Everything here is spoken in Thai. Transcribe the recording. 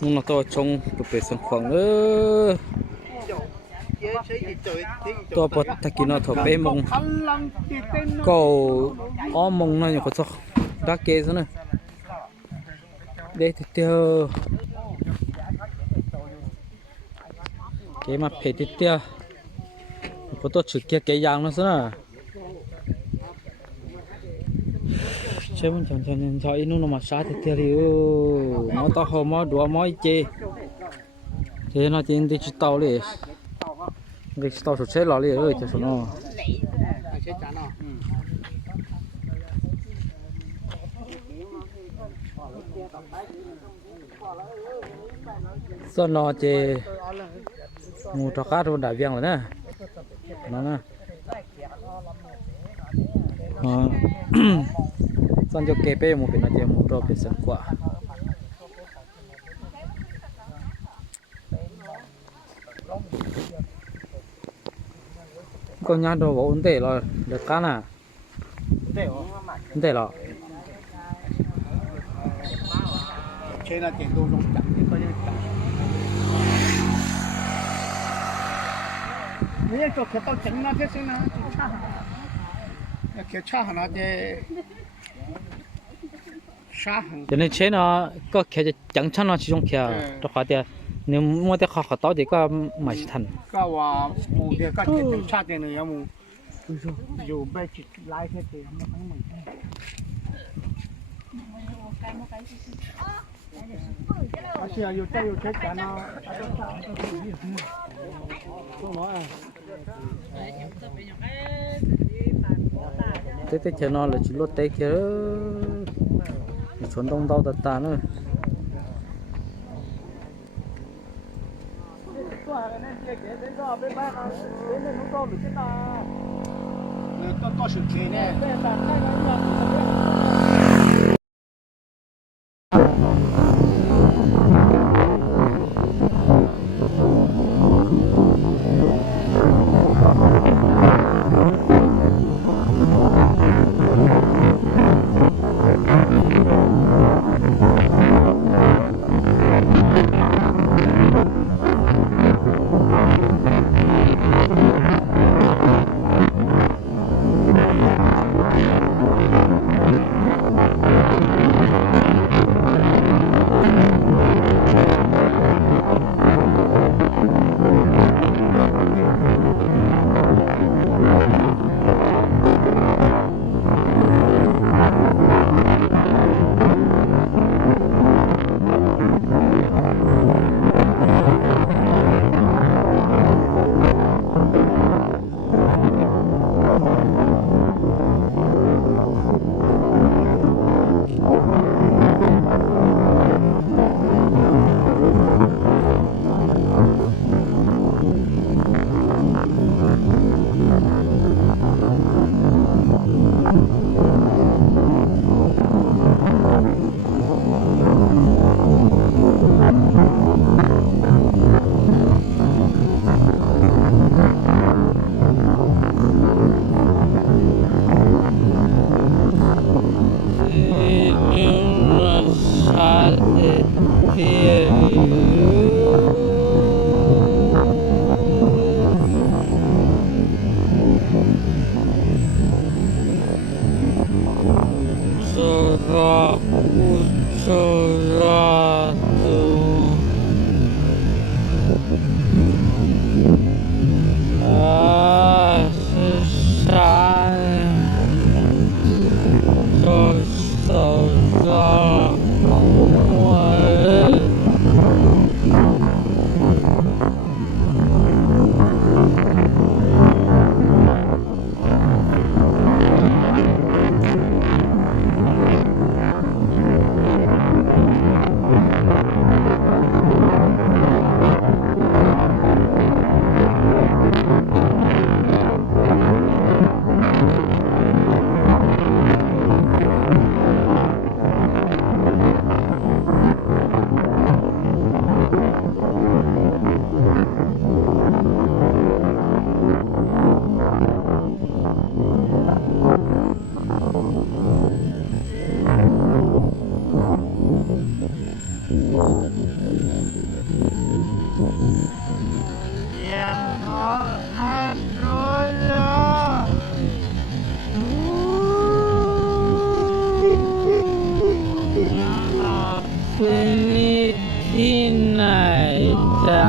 มึงมาตัวชงตัวเป็ดสังขวางตัวปดตะกี้เนาะถอเป้มงก็อ้อมงเนาะอย่างคนสักรักเกซะเนาะเด็กเตี้ยเกมาเผ็ดเตี้ยคนตัวฉึกเกียเกยางเนาะซะเนาะเชื่อมันฉันอินู่นมาชาเตี้ยเลยมอตาหอมอดัวมอเจเนาะจริงดิจิตอลเลยดิจิตอลสุดเช่หล่อเลยจะสุดเนาะส่วนนอเจงูทอคาโดนด่าเวียงเลยนะนั่นนะส่วนจะเก็บไปหมูเป็นอาเจมูรอเป็นสันกว่าก็งานโดนบอกอุ่นเตะเราเด็กกันอ่ะอุ่นเตะเราเชน่าเจนดูลงจับก็ยังจับนี่ก็แค่ต้องจังนะแค่สินะแค่ชาหนะเจชาหันเดี๋ยวนี้เชนก็แค่จะจังชันเนาะชิจงแค่ตัวขาเดียวเนี่ยมัวแต่ขาต่อเด็กก็ไม่ทันก็ว่าหมูเดียวก็แค่จังชาเจเนี่ยหมูอยู่ไปจิตไล่แค่เจมันทั้งหมด而且有再有钱钱呢，做么啊？thế chờ nó là chỉ lót tay kia chuẩn đông đau tạt nữa có sự kiện nè ini Inaida.